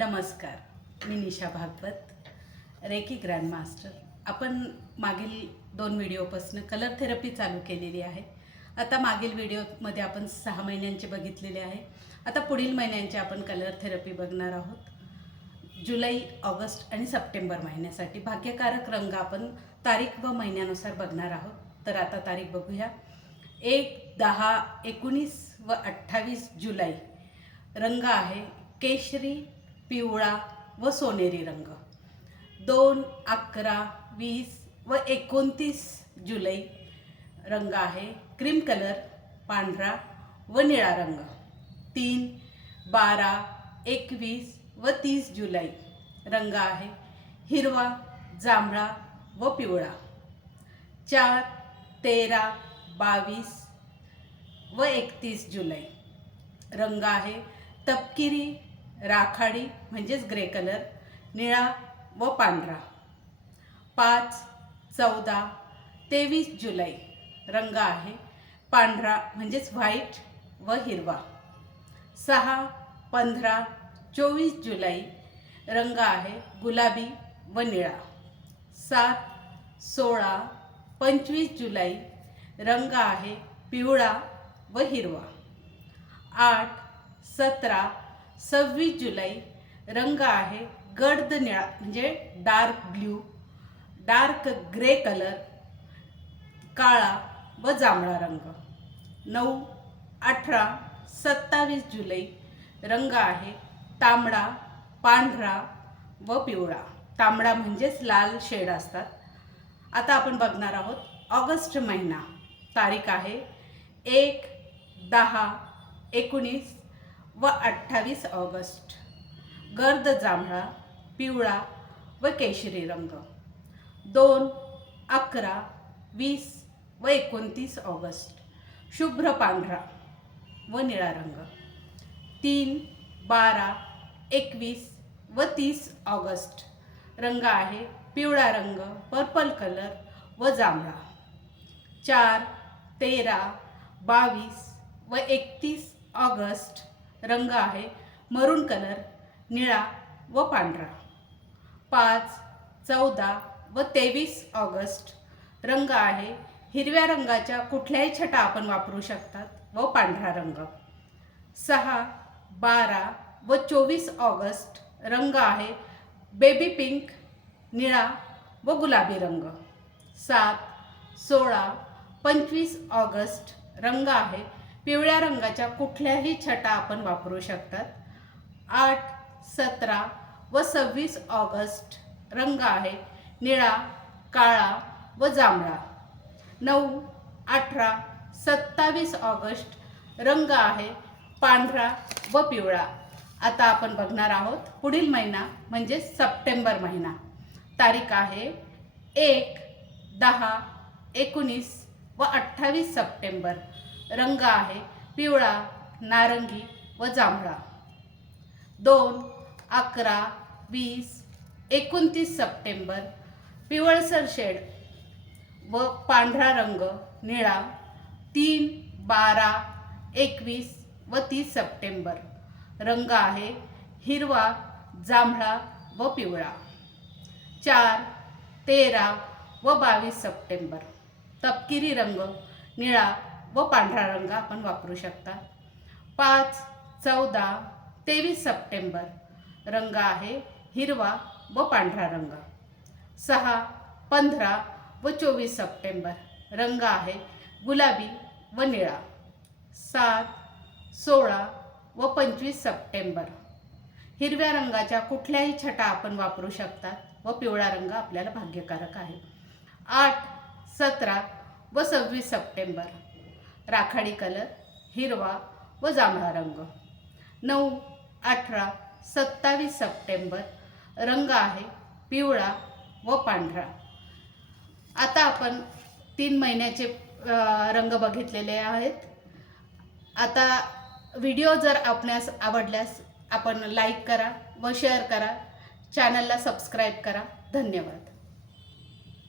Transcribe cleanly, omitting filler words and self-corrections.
नमस्कार, मी निशा Bhagwat, reiki grandmaster. आपण मागील 2 व्हिडिओपासून कलर थेरपी चालू केलेली आहे। आता मागील व्हिडिओमध्ये आपण 6 महिन्यांचे बघितलेले आहे। आता पुढील महिन्यांचे आपण कलर थेरपी बघणार आहोत। जुलै, ऑगस्ट आणि सप्टेंबर महिन्यासाठी भाग्यकारक रंग आपण तारीख व महिन्यानुसार बघणार आहोत। तर आता तारीख बघूया। 1, 10, 19 व 28 जुलै रंग आहे केशरी, पिवळा व सोनेरी रंग। 2, 11, 20 व 29 जुलै रंग आहे क्रीम कलर, पांढरा व निळा रंग। 3, 12, 21 व 30 जुलै रंग आहे हिरवा, जांभळा व पिवळा। 4, 13, 22 व 31 जुलै रंग आहे तपकिरी, राखाडी म्हणजेच ग्रे कलर, निळा व पांढरा। 5, 14, 23 जुलै रंग आहे पांढरा म्हणजेच व्हाईट व हिरवा। 6, 15, 24 जुलै रंग आहे गुलाबी व निळा। 7, 16, 25 जुलै रंग आहे पिवळा व हिरवा। 8, 17, 26 जुलै रंग आहे गर्द निळा म्हणजे dark blue, dark grey colour, काळा व जांभळा रंग। 9, 18, 27 जुलै रंग आहे तांबडा, पांढरा व पिवळा। तांबडा म्हणजेच लाल शेड असतात। आता आपण बघणार आहोत ऑगस्ट महिना। तारीख आहे 1, 10, 19 व 28 ऑगस्ट। गर्द जांभळा, पिवळा व केशरी रंग। 2, 11, 20 व 29 ऑगस्ट शुभ्र पांढरा व निळा रंग। 3, 12, 21 व 30 ऑगस्ट रंग आहे पिवळा रंग, पर्पल कलर व जांभळा। 4, 13, 22 व 31 ऑगस्ट रंग आहे मरून कलर, निळा व पांढरा। 5, 14 व 23 ऑगस्ट रंग आहे हिरव्या रंगाच्या कुठल्याही छटा आपण वापरू शकतात व पांढरा रंग। 6, 12 व 24 ऑगस्ट रंग आहे बेबी पिंक, निळा व गुलाबी रंग। 7, 16, 25 ऑगस्ट रंग आहे पिवळ्या रंगाच्या कुठल्याही छटा आपण वापरू शकतात। 8, 17 व 26 ऑगस्ट रंग आहे निळा, काळा व जांभळा। 9, 18, 27 ऑगस्ट रंग आहे पांढरा व पिवळा। आता आपण बघणार आहोत पुढील महिना म्हणजे सप्टेंबर महिना। तारीख आहे 1, 10, 19 व 28 सप्टेंबर रंग आहे पिवळा, नारंगी व जांभळा। 2, 11, 20, 29 सप्टेंबर पिवळसर शेड व पांढरा रंग, निळा। 3, 12, 21 व 30 सप्टेंबर रंग आहे हिरवा, जांभळा व पिवळा। 4, 13 व 22 सप्टेंबर तपकिरी रंग, निळा व पांढरा रंग आपण वापरू शकता। 5, 14, 23 सप्टेंबर रंग आहे हिरवा व पांढरा रंग। 6, 15 व 24 सप्टेंबर रंग आहे गुलाबी व निळा। 7, 16 व 25 सप्टेंबर हिरव्या रंगाच्या कुठल्याही छटा आपण वापरू शकतात व पिवळा रंग आपल्याला भाग्यकारक आहे। 8, 17 व 26 सप्टेंबर राखाडी कलर, हिरवा व जांभळा रंग। 9, 18, 27 सप्टेंबर रंग आहे पिवळा व पांढरा। आता आपण 3 महिन्याचे रंग बघितलेले आहेत। आता व्हिडिओ जर आपणास आवडल्यास आपण लाईक करा व शेअर करा, चॅनलला सबस्क्राईब करा। धन्यवाद।